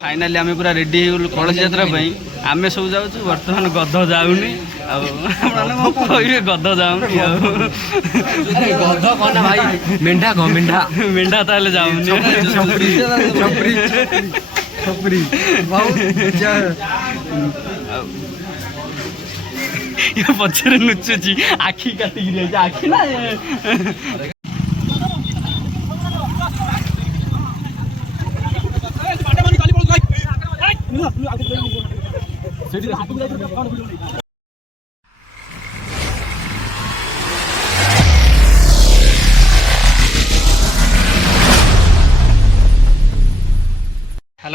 Finally आम पूरा ready हो कलश यात्रा आम सब जाऊँ बर्तमान गध जाऊनी कहे गध जाऊनी गध कौन भाई मेंढा कौन मेंढा मेंढा ताले जाऊनी पचर नुचुची आखि काटिक आखि ना हेलो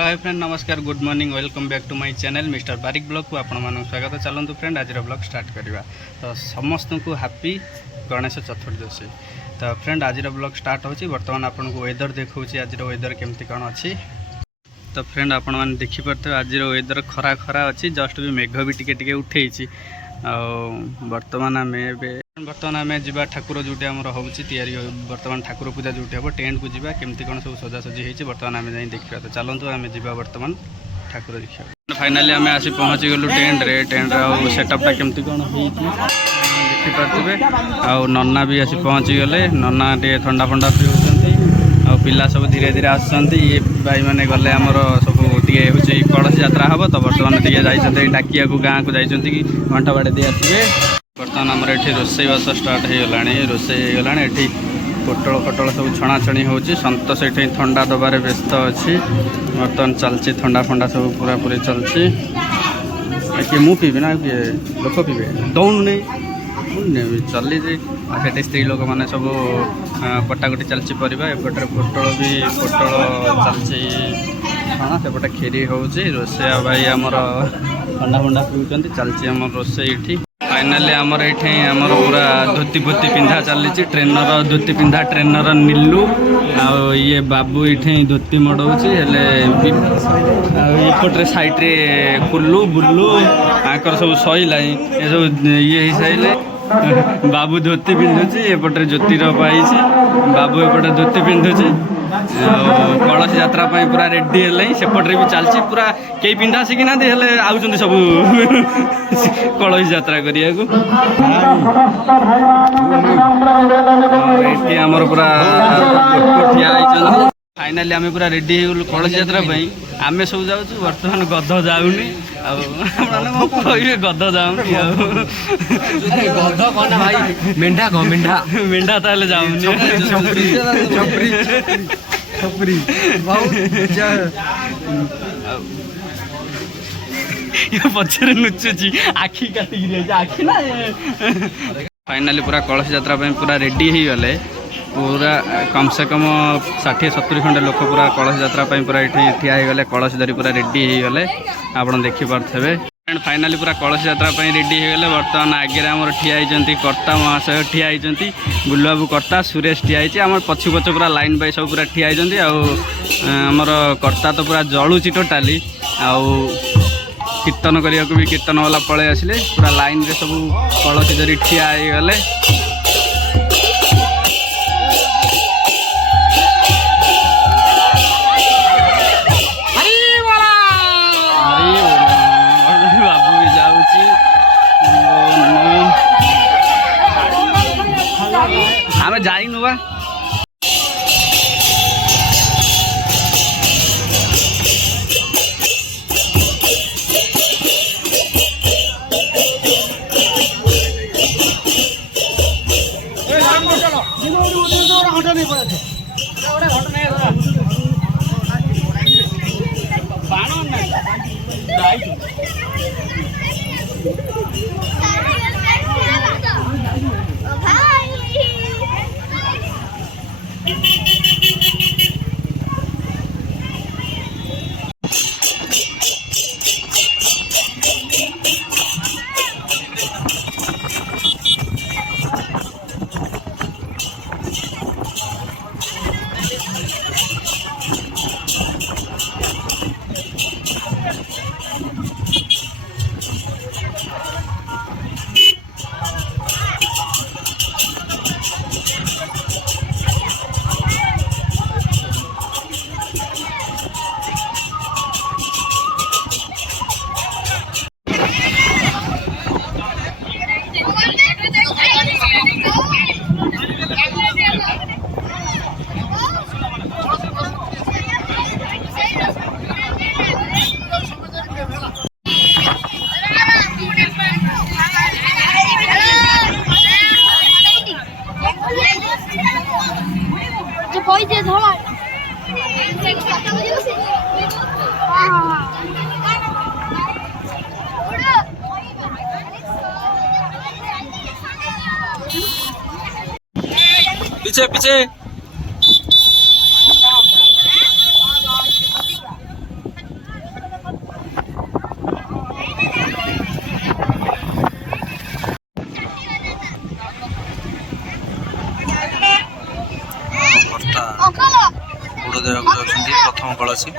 हाय फ्रेंड नमस्कार good morning welcome back to my channel mister Barik blog को आपण स्वागत चलतु फ्रेंड आज ब्लॉग स्टार्ट करवा तो समस्त को हैप्पी गणेश चतुर्दशी तो फ्रेंड आज ब्लॉग स्टार्ट होची बर्तमान आपन को वेदर देखौची आज वेदर केमती कौन अच्छी तो फ्रेंड आपण मैंने देखिपे आज वेदर खरा खरा अच्छी जस्ट भी मेघ भी टिके उठे बर्तमान आम जा ठाकुर जोटी आम होची तैयारी बर्तमान ठाकुर पूजा जोटी हम टेंट को जीवा केमती कौन सब सजासजी होती बर्तमान आम जाए देखा तो चलतु आम जा बर्तमान ठाकुर देखा फाइनाली आम आसी पहुँची गलु टेंट सेटअपटा केमती कौन देखिपे आउ नना भी आसी पहुँची गले नना टे ठंडा फंडा पिउछंती आ पिला सब धीरे धीरे आसछंती ये भाई माने गले हमर सब टिके होची कलश यात्रा हम तो बर्तमान टिके जाइछंती डाकिया को गाँ को जाइछंती कि घंटा बाड़े दे आसिबे बर्तमान आमर ये रोसईवास स्टार्ट हो गला रोसई होगा ये पोटल फोटल सब छणाछणी होची संतोष ये थंडा दबार व्यस्त अच्छी बर्तमान चलती थंडा फंडा सब पूरा पूरी चलती किए मु पीबी ना किए लोक पीबे दौन नहीं चली से स्त्री लोक मैंने सब कटाकटी चलती परिवा एपटे पोटल भी पोटल चलती छणा सेपटे खीरी होची रोसैया भाई आमर ठंडा फंडा पीउछंती चलती आम रोसई ये फाइनाली आमर ये आमर पूरा धोती पोती पिंधा चली ट्रेनर धोती पिंधा ट्रेनर नीलू ये बाबू ये धोती मड़ौची एपटे सैड्रे कुल्लू बुल्लू आकर सब सैला ये सब ये हो सारे बाबू धोती पिंधुची एपटे ज्योतिर पाई बाबू एपटे धोती पिंधुची कलश यात्रा पूरा रेडी है सेपटे भी चलती पूरा कई पिंधा शिखिना आउट सब कलश यात्रा करने आमर पूरा ठिया फाइनाली आम पूरा रेडी हो कलश यात्रा आम सब जाऊँ बर्तमान गध जाऊनी कहे गध जाऊनी गध कौन भाई मेंढा कौन मेंढा मेंढा ताले जाऊनी पचर नुचुची आखि काटिक आखि ना फाइनाली पूरा कलश यात्रा पूरा रेडी हो गले पूरा कम से कम 60-70 खंडे लोक पूरा कलश यात्रा पूरा ये ठिया गले कलश धरी पूरा रेडी हो गले आप देखिपे फाइनाली पूरा कलश यात्रा रेडी हो गले बर्तमान आगे आम ठिया होती कर्ता महाशय ठिया होती बुलबाबू कर्ता सुरेश ठिया आम पछु पछ पूरा लाइन बाई सब पूरा ठिया होती आमर कर्ता तो पूरा जलुची टोटाली आउ कीर्तन करने भी कीर्तन वाला पलि आसिले पूरा लाइन रे सब कलश धरी ठिया गले आम जाइनु बा पीछे पीछे बुड़ देवाक जाउछन्ती प्रथम कलसी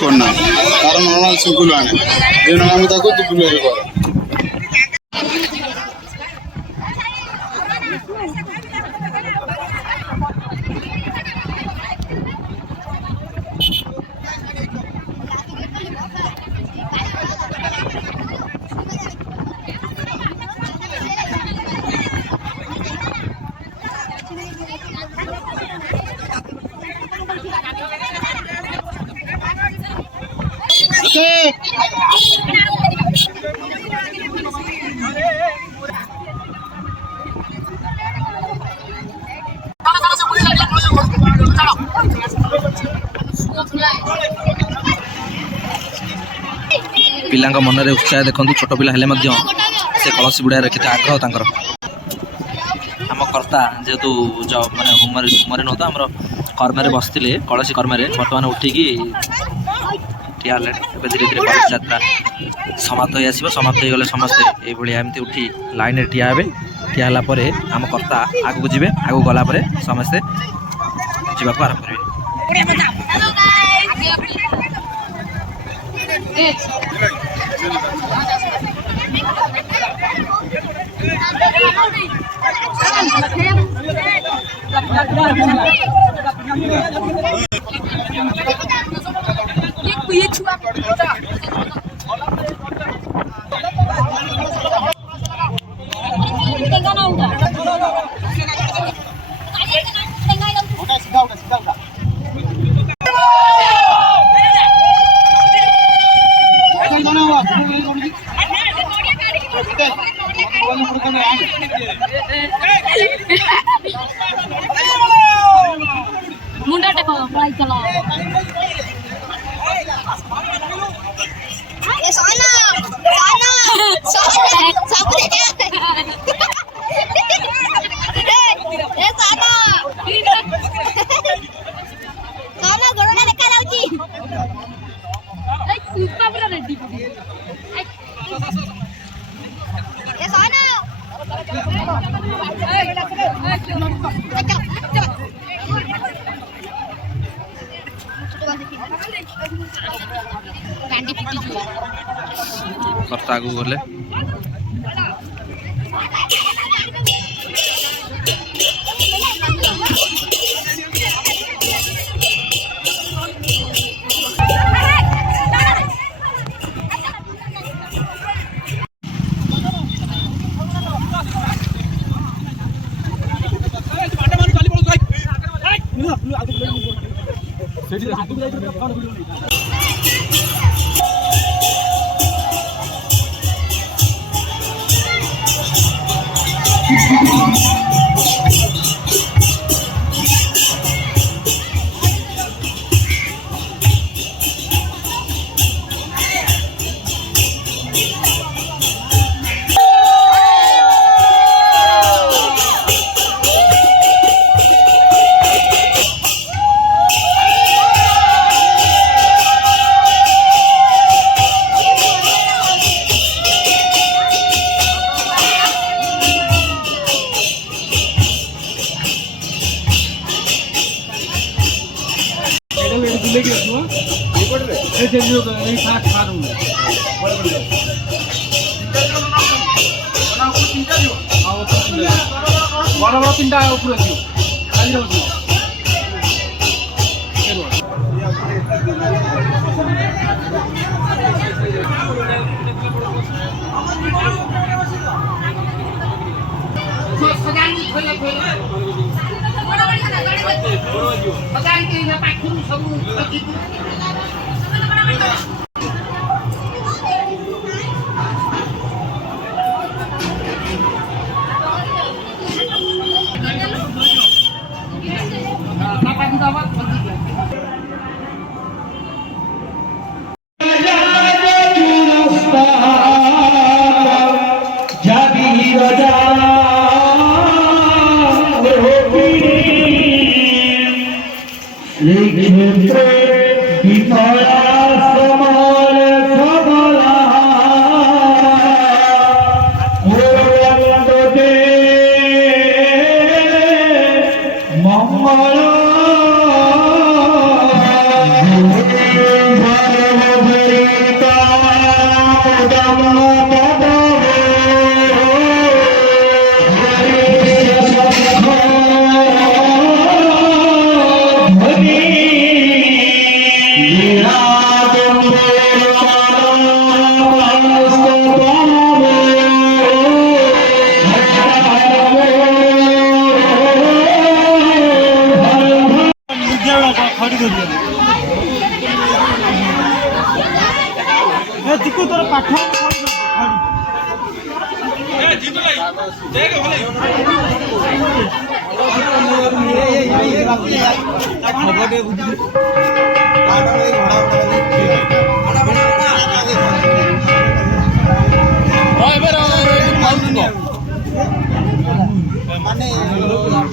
करना कारण नॉर्मल सिंपल आने देन हम ताको तो बुले रे पिला मन में उत्साह देखो छोट पिला हेले से कलसी बुड़ा रखी आग्रह तांकर आम कर्ता जेहेतु माने होमरे नुह तो आम कर्म बसते कलसी कर्म बर्तमान उठिकी ठिया धीरे धीरे कलसी यात्रा समाप्त हो आसो समाप्त हो गले समस्ते ये उठी लाइन ठिया हे ठिया आम कर्ता आगू जी आगू गलापर समस्ते जावाक आरंभ करेंगे। मुंडा टेको फ्राई चलो ये सोना सोना सब ए सोना सोना गोड़ना देखा जाउची ए सुपा पूरा रेडी ये सोना गांडी पिटी जुए कर्ता आगु गले बड़ा बड़ा तीन ऊपर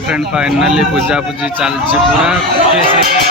फ्रेंड फाइनाली पूजा पूजी चलती पूरा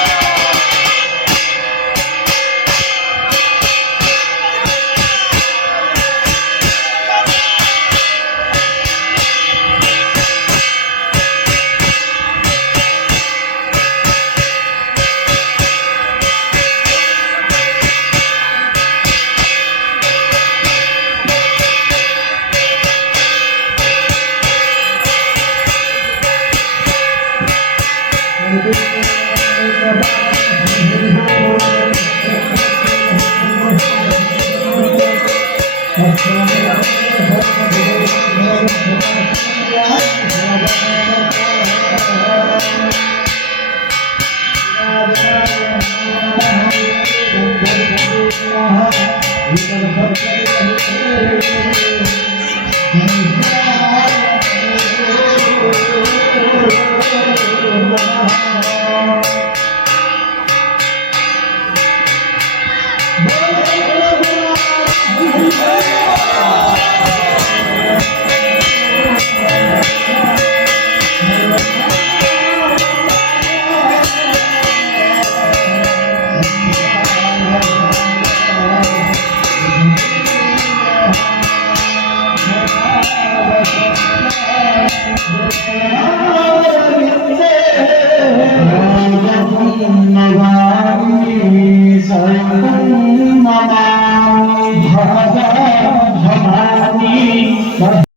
Nagami sa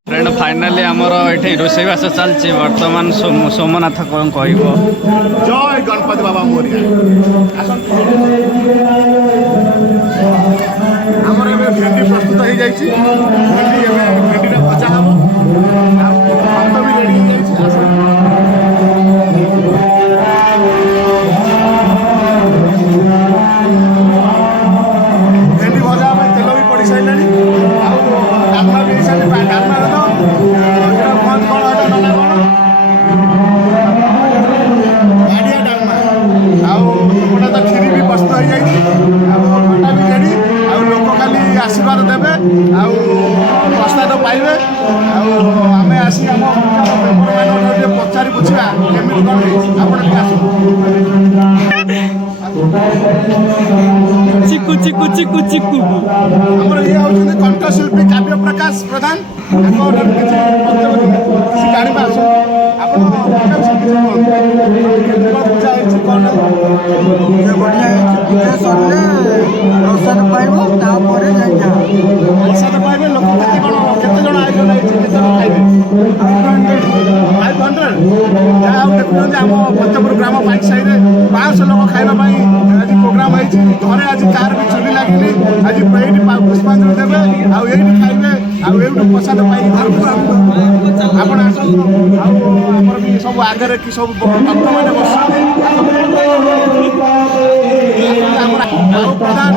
फ्रेंड फाइनाली आमर ये रोषेईवास चलती बर्तमान सोमनाथ कौन कह जय गणपति बाबा मोरिया आमर एवं भेंडी प्रस्तुत हो जाइए भेंडी भजा हम भात भी रेडी हो भेंडी भजा तेल भी पड़ सारे डालमा भी सारे डालमा कौन कौन ना कौन गाड़िया डालमा आउटा तो क्षीरी भी प्रस्तुत हो जाइए खटा भी रेडी लोक खाली आशीर्वाद देवे प्रसाद पाइबे आम आसी आम पचारि बुझा केमी कौन आप चिकु चिकु चिकु चिकु आमर ये होती कंठशिल्पी काव्य प्रकाश प्रधान किसी जाना आस प्रसाद पाइब प्रसाद पाइबे लोक केते जन आयोजन केते खाइबे 500 जहाँ देखुं आम फतेहपुर ग्राम पाइक साई 500 लोक खाइबा आज प्रोग्राम होती घरे आज कार भी चुली लगे आज ये पुष्पांजलि देवे आईटी खाइबे आईटी प्रसाद पाई आपण आमर भी सब आगे कि सब भक्त मैंने प्रधान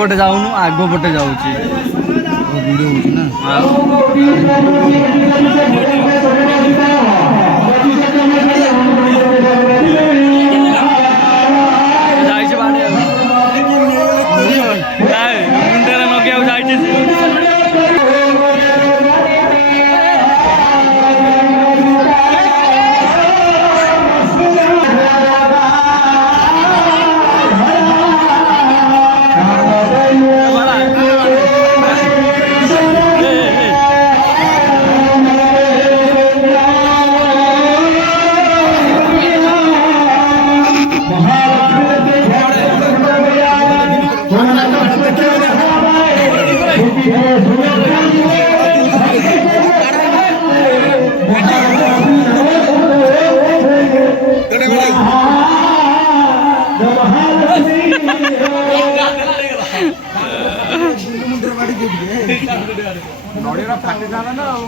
पटे जाऊनु आग पटे जाऊँगी ନଡ଼ିଆ ଫାଟିଥାନ୍ତା ନା ଆଉ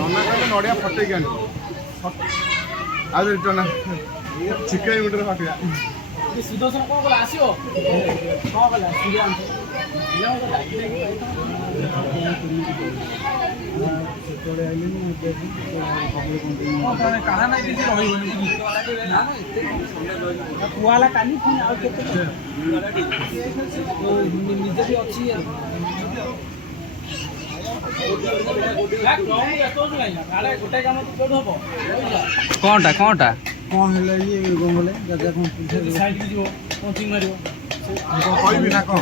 ନନା କହିଲେ ନଡ଼ିଆ ଫଟେଇକି ଆଣିବ ଆଉ ରିଟର୍ନ ଚିକେନ ମିଟର ଫାଟିବା ସୁଦର୍ଶନ କଣ କଲା ଆସିବ କଣ କଲା କାହା ନାଇଁ କିଛି ରହିବନି କୁଆଲା କାଲି ପୁଣି ଆଉ କେତେ ନିଜେ ବି ଅଛି ଗୋଟେ କାମ କୋଉଠୁ ହବ କ'ଣଟା କଣ ହେଲା ଇଏ କଣ ବୋଲେ ଦାଦା କଣ ସାଇଡ୍ ଯିବ ପଞ୍ଚିଂ ମାରିବ କହିବି ନା କଣ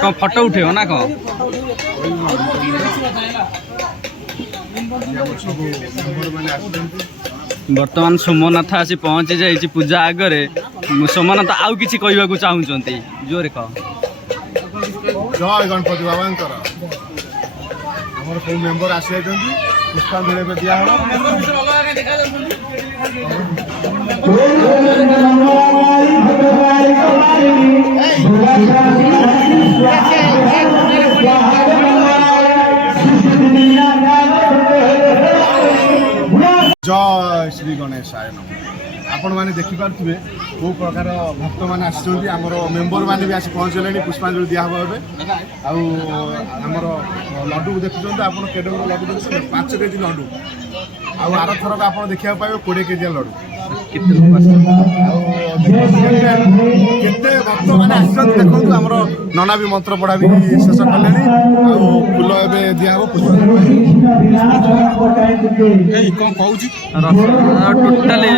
କ'ଣ ଫଟୋ ଉଠେଇବ ନା କ'ଣ? ସବୁ ମେମ୍ବରମାନେ ଆସିଛନ୍ତି ବର୍ତ୍ତମାନ ସୋମନାଥ ଆସି ପହଞ୍ଚି ଯାଇଛି ପୂଜା ଆଗରେ। ସୋମନାଥ ଆଉ କିଛି କହିବାକୁ ଚାହୁଁଛନ୍ତି, ଜୋରେ କହ। ଜୟ ଗଣପତି ବାବାଙ୍କର ଆମର ସବୁ ମେମ୍ବର ଆସିଯାଇଛନ୍ତି ପୁଷ୍ପାଞ୍ଜଳି ଏବେ ଦିଆହେବ ଜୟ ଶ୍ରୀ ଗଣେଶାୟ ନମଃ। ଆପଣମାନେ ଦେଖିପାରୁଥିବେ କେଉଁ ପ୍ରକାର ଭକ୍ତମାନେ ଆସିଛନ୍ତି। ଆମର ମେମ୍ବରମାନେ ବି ଆସି ପହଞ୍ଚିଲେଣି, ପୁଷ୍ପାଞ୍ଜଳି ଦିଆହେବ ଏବେ। ଆଉ ଆମର ଲଡ଼ୁକୁ ଦେଖୁଛନ୍ତି ଆପଣ, କେଡ଼େ ବଡ଼ ଲଡ଼ୁ ଦେଖୁଛନ୍ତି, 5 କେଜି ଲଡ଼ୁ। ଆଉ ଆରଥରକ ଆପଣ ଦେଖିବାକୁ ପାଇବେ 20 କେଜିଆ ଲଡ଼ୁ। ଆଉ କେତେ ଭକ୍ତମାନେ ଆସିଛନ୍ତି ଦେଖନ୍ତୁ। ଆମର ନନା ବି ମନ୍ତ୍ର ପଢ଼ା ବି ଶେଷ କଲେଣି। ଆଉ ଫୁଲ ଏବେ ଦିଆହେବ ପୁଷ୍ପାଞ୍ଜଳି। କ'ଣ କହୁଛି ଟୋଟାଲି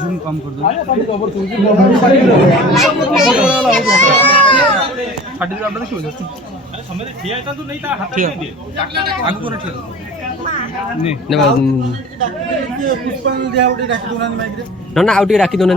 जूम कम कर दो ना आउ राखी दौना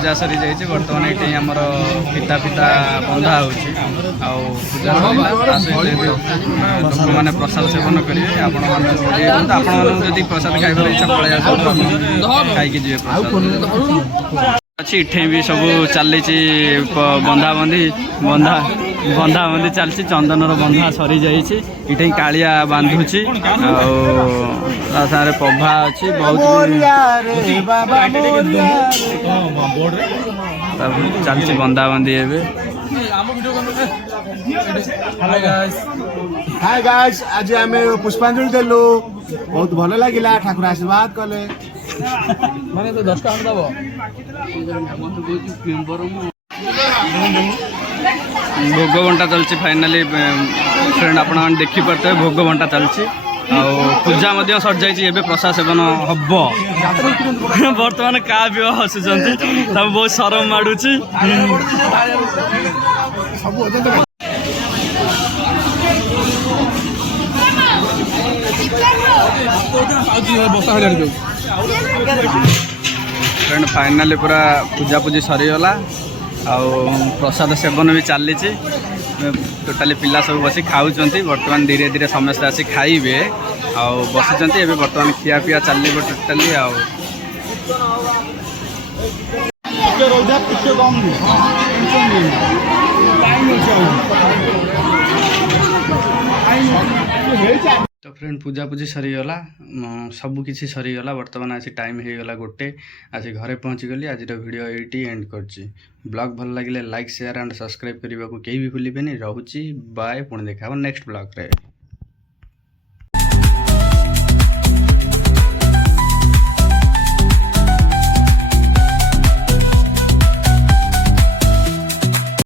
ପୂଜା ସରି ଯାଇଛି ବର୍ତ୍ତମାନ ଏଠି ଆମର ପିତା ବନ୍ଧା ହେଉଛି ଆଉ ପୂଜା ସରିଲା ତା ସହିତ ଏବେ ଲୋକମାନେ ପ୍ରସାଦ ସେବନ କରିବେ। ଆପଣମାନଙ୍କୁ ଯଦି ପ୍ରସାଦ ଖାଇବାର ଇଚ୍ଛା ପଳେଇ ଆସନ୍ତୁ ଖାଇକି ଯିବେ ପ୍ରସାଦ ଅଛି। ଏଠି ବି ସବୁ ଚାଲିଛି ବନ୍ଧାବନ୍ଧି ଚାଲିଛି। ଚନ୍ଦନର ବନ୍ଧା ସରିଯାଇଛି। ଏଠି କାଳିଆ ବାନ୍ଧୁଛି ଆଉ ତା ସାଙ୍ଗରେ ପଭା ଅଛି ବହୁତ ଚାଲିଛି ବନ୍ଧାବନ୍ଧି ଏବେ। हाय गाइस आज आम पुष्पांजलि देलु बहुत भल लगिला ठाकुर आशीर्वाद कले ମାନେ ତ 10 ଟଙ୍କା ଦବ भोग बंटा चलती फाइनाली फ्रेंड आपण देखिपे भोग बंटा चलती पूजा सर जाइए प्रसाद सेवन हम बर्तमान क्या भी हसुँच बहुत शरम माड़ुची फ्रेंड फाइनाली पूरा पूजापूजी सरीगला आउ प्रसाद सेवन भी चली टोटाली पिला सब बस खाऊँ बर्तमान धीरे धीरे समस्ते आसी खाइबे आउ बसुँच ए बर्तमान खिया पिया चलो टोटाली तो फ्रेंड पूजापूजी सरीगला सबकिछि सरीगला बर्तमान आसी टाइम हो गला गोटे आसी घरे पहुँची गली आज वीडियो ये एंड करछि। ब्लॉग भल लगे लाइक शेयर एंड सब्सक्राइब करने को कहीं भी भूलिबेनी। रहुछि बाय पुणी देखा नेक्स्ट ब्लॉग रे।